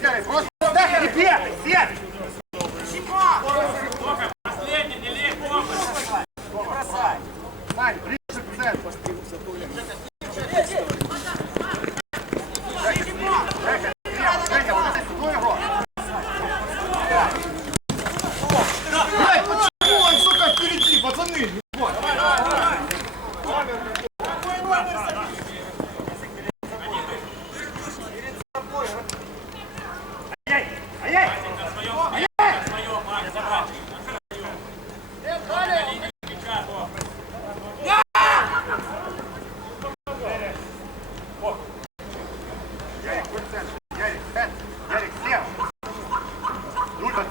Серый, просто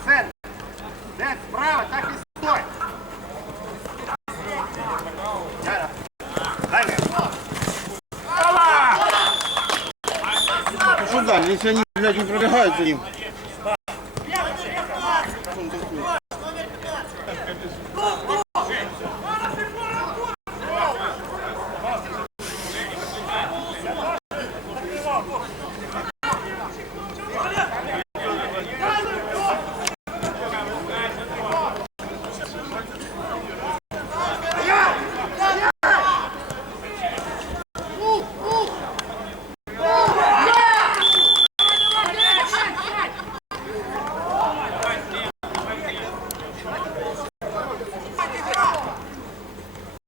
центр. Дэн, справа, так и стой. Мне. Что да, если они, блядь, не пробегают за ним.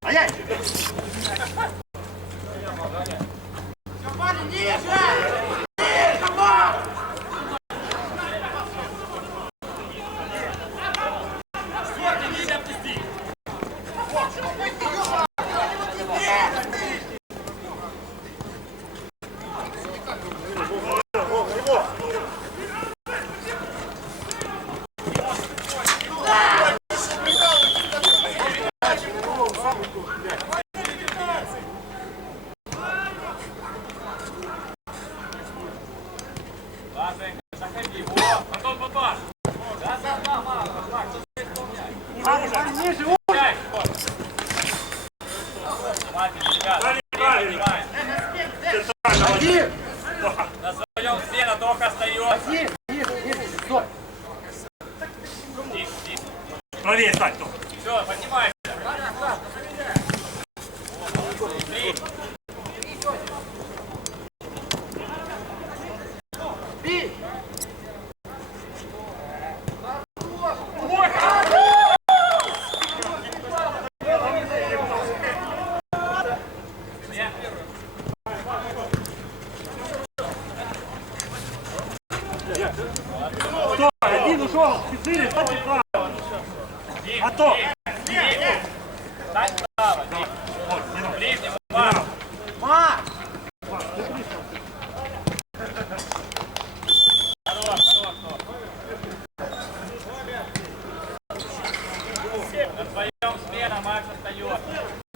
Hayır. Правее стань. Все, поднимайся. Бей. Кто? Один ушел, четыре, значит два. А то. Стань справа. Ближнему пару. Ма. Хорош, хорош, хорош. На своем смена Макс остается.